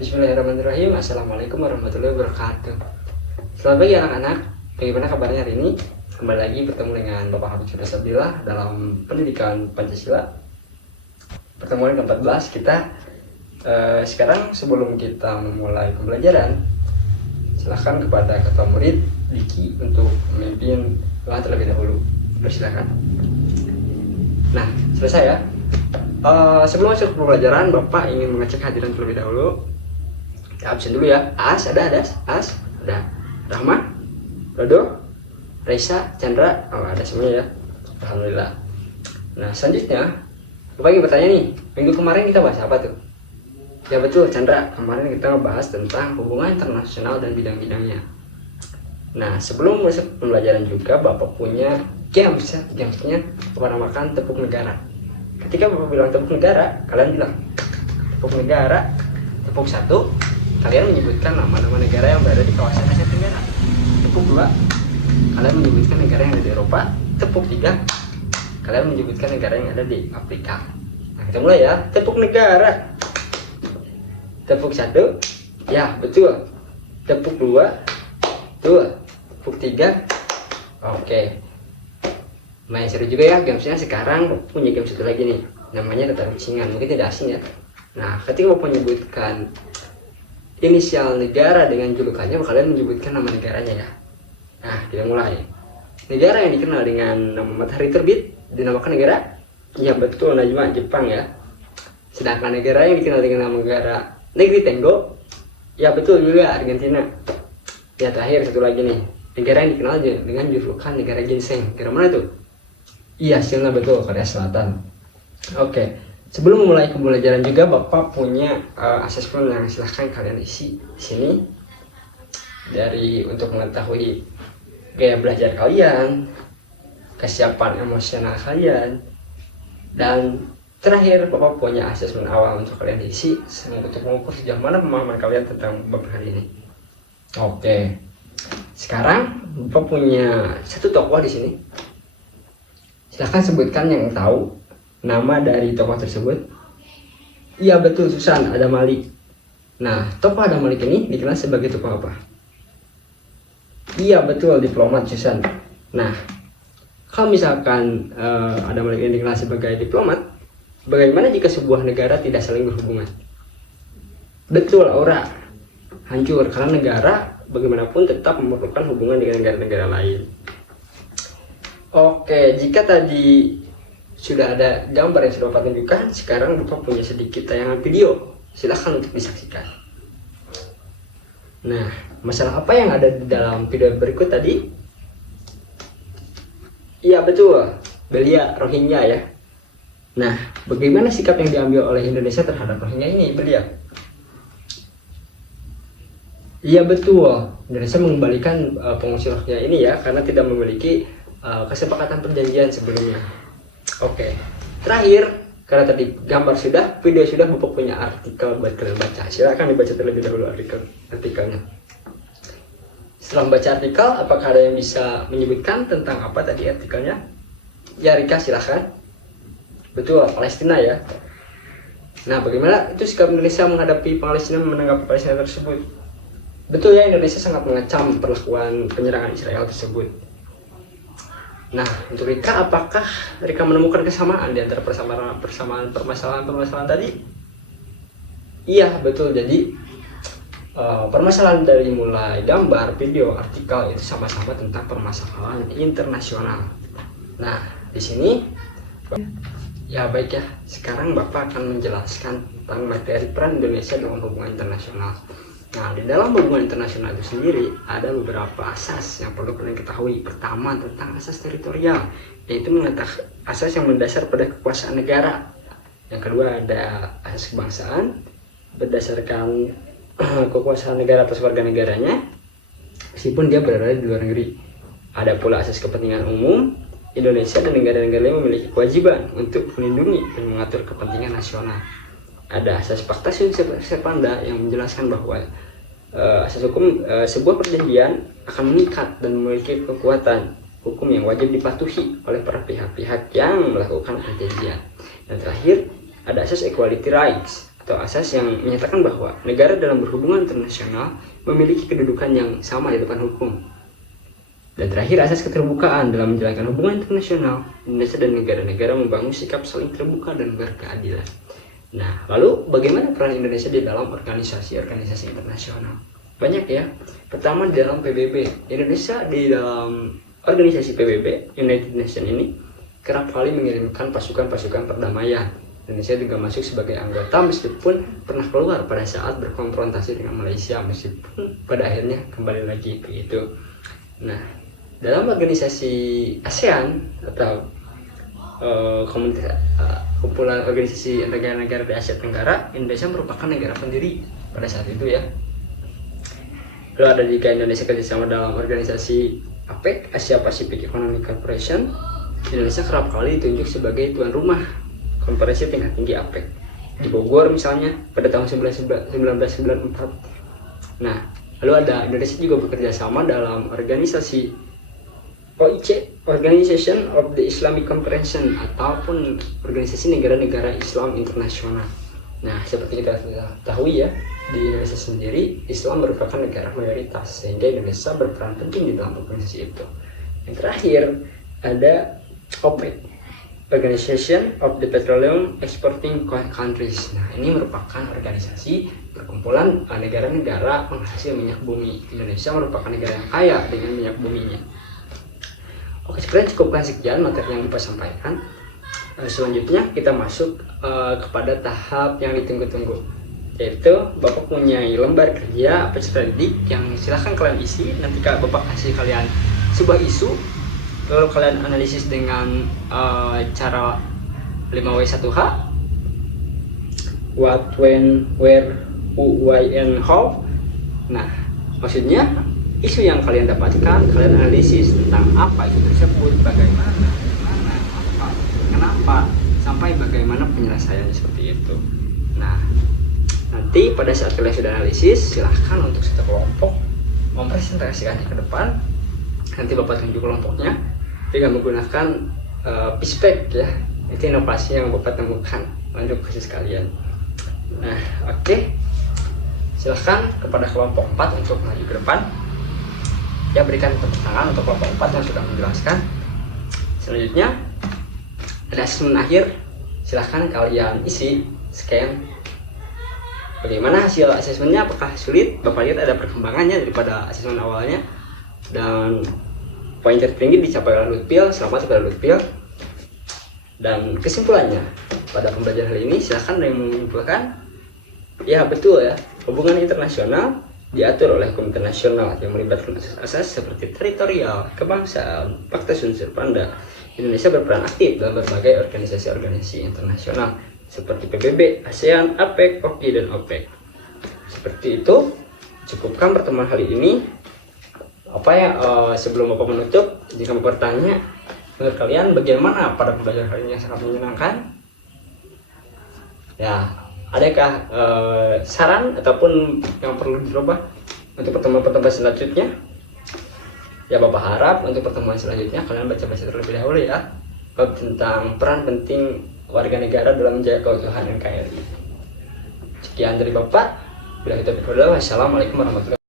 Bismillahirrahmanirrahim. Assalamualaikum warahmatullahi wabarakatuh. Selamat pagi anak-anak. Bagaimana kabarnya hari ini? Kembali lagi bertemu dengan Bapak Habib Sudah Sabdillah dalam pendidikan Pancasila. Pertemuan ke-14 kita. Sekarang sebelum kita memulai pembelajaran, silahkan kepada ketua murid Diki untuk memimpin doa terlebih dahulu. Persilakan. Nah, selesai ya. Sebelum masuk ke pembelajaran, Bapak ingin mengecek hadiran terlebih dahulu. Kita absen dulu ya. As, ada. Rahma, Dodo, Raisa, Chandra, ada semuanya ya. Alhamdulillah. Nah, selanjutnya, Bapak ingin bertanya nih, minggu kemarin kita bahas apa tuh? Ya betul, Chandra. Kemarin kita ngebahas tentang hubungan internasional dan bidang-bidangnya. Nah, sebelum masuk pembelajaran juga, Bapak punya games ya. Gamesnya Bapak namakan tepuk negara. Ketika Bapak bilang tepuk negara, kalian bilang tepuk negara, tepuk satu, kalian menyebutkan nama-nama negara yang berada di kawasan Asia Tenggara. Tepuk dua, kalian menyebutkan negara yang ada di Eropa. Tepuk tiga, kalian menyebutkan negara yang ada di Afrika. Nah, kita mulai ya. Tepuk negara. Tepuk satu, ya betul. Tepuk dua, betul. Tepuk tiga, oke. Main seru juga ya gamesnya. Sekarang punya game satu lagi nih, namanya tata rucingan, mungkin tidak asing ya. Nah, ketika Bapak menyebutkan inisial negara dengan julukannya, kalian menyebutkan nama negaranya ya. Nah, kita mulai. Negara yang dikenal dengan nama matahari terbit dinamakan negara? Ya betul, Najma, Jepang ya. Sedangkan negara yang dikenal dengan nama negara negeri Tenggo, ya betul juga, Argentina. Ya, terakhir satu lagi nih, negara yang dikenal dengan julukan negara ginseng. Negara mana tuh? Iya, China, betul, Korea Selatan. Oke. Sebelum memulai pembelajaran juga, Bapak punya asesmen yang silahkan kalian isi di sini untuk mengetahui gaya belajar kalian, kesiapan emosional kalian, dan terakhir Bapak punya asesmen awal untuk kalian isi untuk mengukur sejauh mana pemahaman kalian tentang bab hari ini. Oke. Sekarang Bapak punya satu tokoh di sini. Silahkan sebutkan yang tahu nama dari tokoh tersebut. Iya betul, Susan, Adam Malik. Nah, tokoh Adam Malik ini dikenal sebagai tokoh apa? Iya betul, diplomat, Susan. Nah, kalau misalkan Adam Malik ini dikenal sebagai diplomat, bagaimana jika sebuah negara tidak saling berhubungan? Betul, Aura. Hancur, karena negara bagaimanapun tetap memerlukan hubungan dengan negara-negara lain. Oke, jika tadi sudah ada gambar yang sudah Bapak tunjukkan, sekarang Bapak punya sedikit tayangan video. Silahkan untuk disaksikan. Nah, masalah apa yang ada di dalam video berikut tadi? Iya betul, Belia Rohingya ya. Nah, bagaimana sikap yang diambil oleh Indonesia terhadap Rohingya ini, Belia? Iya betul, Indonesia mengembalikan pengungsi Rohingya ini ya, karena tidak memiliki kesepakatan perjanjian sebelumnya. Oke, terakhir, karena tadi gambar sudah, video sudah, Bapak punya artikel buat kalian baca. Silakan dibaca terlebih dahulu artikelnya. Setelah membaca artikel, apakah ada yang bisa menyebutkan tentang apa tadi artikelnya? Ya, Rika, silahkan. Betul, Palestina ya. Nah, bagaimana itu sikap Indonesia menghadapi Palestina, menanggapi Palestina tersebut? Betul ya, Indonesia sangat mengecam perlakuan penyerangan Israel tersebut. Nah, untuk Rika, apakah Rika menemukan kesamaan di antara permasalahan tadi? Iya, betul. Jadi, permasalahan dari mulai gambar, video, artikel itu sama-sama tentang permasalahan internasional. Nah, di sini, ya baik ya, sekarang Bapak akan menjelaskan tentang materi peran Indonesia dalam hubungan internasional. Nah, di dalam hubungan internasional itu sendiri ada beberapa asas yang perlu kalian ketahui. Pertama, tentang asas teritorial, yaitu mengatakan asas yang mendasar pada kekuasaan negara. Yang kedua, ada asas kebangsaan berdasarkan kekuasaan negara atas warga negaranya meskipun dia berada di luar negeri. Ada pula asas kepentingan umum. Indonesia dan negara-negara lain memiliki kewajiban untuk melindungi dan mengatur kepentingan nasional. Ada asas Pacta Sunt Servanda yang menjelaskan bahwa asas hukum sebuah perjanjian akan mengikat dan memiliki kekuatan hukum yang wajib dipatuhi oleh para pihak-pihak yang melakukan perjanjian. Dan terakhir, ada asas equality rights atau asas yang menyatakan bahwa negara dalam berhubungan internasional memiliki kedudukan yang sama di depan hukum. Dan terakhir, asas keterbukaan dalam menjalankan hubungan internasional. Indonesia dan negara-negara membangun sikap saling terbuka dan berkeadilan. Nah, lalu bagaimana peran Indonesia di dalam organisasi-organisasi internasional? Banyak ya. Pertama, di dalam PBB. Indonesia di dalam organisasi PBB, United Nations ini, kerap kali mengirimkan pasukan-pasukan perdamaian. Indonesia juga masuk sebagai anggota meskipun pernah keluar pada saat berkonfrontasi dengan Malaysia, meskipun pada akhirnya kembali lagi begitu. Nah, dalam organisasi ASEAN atau komunitas kumpulan organisasi negara-negara di Asia Tenggara, Indonesia merupakan negara pendiri pada saat itu ya. Lalu ada juga Indonesia kerjasama dalam organisasi APEC, Asia Pacific Economic Cooperation. Indonesia kerap kali ditunjuk sebagai tuan rumah konferensi tingkat tinggi APEC di Bogor misalnya pada tahun 1994. Nah, lalu ada Indonesia juga bekerja sama dalam organisasi OIC, Organization of the Islamic Comprehension, ataupun organisasi negara-negara Islam internasional. Nah, seperti kita ketahui ya, di Indonesia sendiri Islam merupakan negara mayoritas, sehingga Indonesia berperan penting di dalam organisasi itu. Yang terakhir ada OPEC, Organization of the Petroleum Exporting Countries. Nah, ini merupakan organisasi perkumpulan negara-negara penghasil minyak bumi. Indonesia merupakan negara yang kaya dengan minyak buminya. Oke, cukupkan sekian materi yang Bapak sampaikan. Selanjutnya kita masuk kepada tahap yang ditunggu-tunggu, yaitu Bapak punya lembar kerja peserta didik yang silahkan kalian isi. Nanti Bapak kasih kalian sebuah isu, lalu kalian analisis dengan cara 5W1H, what, when, where, who, why, and how. Nah, maksudnya isu yang kalian dapatkan, kalian analisis tentang apa itu tersebut, bagaimana, apa, kenapa, sampai bagaimana penyelesaiannya seperti itu. Nah, nanti pada saat kalian sudah analisis, silahkan untuk satu kelompok mempresentasikannya ke depan. Nanti Bapak tunjuk kelompoknya dengan menggunakan pispek ya. Itu inovasi yang Bapak temukan untuk khusus kalian. Nah, oke. Silahkan kepada kelompok 4 untuk maju ke depan. Ya, berikan tepuk tangan untuk kelompok 4 yang sudah menjelaskan. Selanjutnya ada asesmen akhir. Silahkan kalian isi, scan. Bagaimana hasil asesmennya? Apakah sulit? Bapak lihat ada perkembangannya daripada asesmen awalnya. Dan poin tertinggi dicapai oleh Lutfil. Selamat kepada Lutfil. Dan kesimpulannya pada pembelajaran kali ini, silahkan yang menyimpulkan. Ya betul ya, hubungan internasional diatur oleh hukum internasional yang melibatkan asas-asas seperti teritorial, kebangsaan, fakta unsur panda. Indonesia berperan aktif dalam berbagai organisasi-organisasi internasional seperti PBB, ASEAN, APEC, OKI, dan OPEC. Seperti itu, cukupkan pertemuan kali ini. Sebelum Bapak menutup, jika mau bertanya, menurut kalian bagaimana pada pembelajaran kali ini yang sangat menyenangkan? Ya, adakah saran ataupun yang perlu dirubah untuk pertemuan-pertemuan selanjutnya? Ya, Bapak harap untuk pertemuan selanjutnya kalian baca-baca terlebih dahulu ya, tentang peran penting warga negara dalam menjaga keutuhan NKRI. Sekian dari Bapak. Bila kita berdoa, wassalamualaikum warahmatullahi wabarakatuh.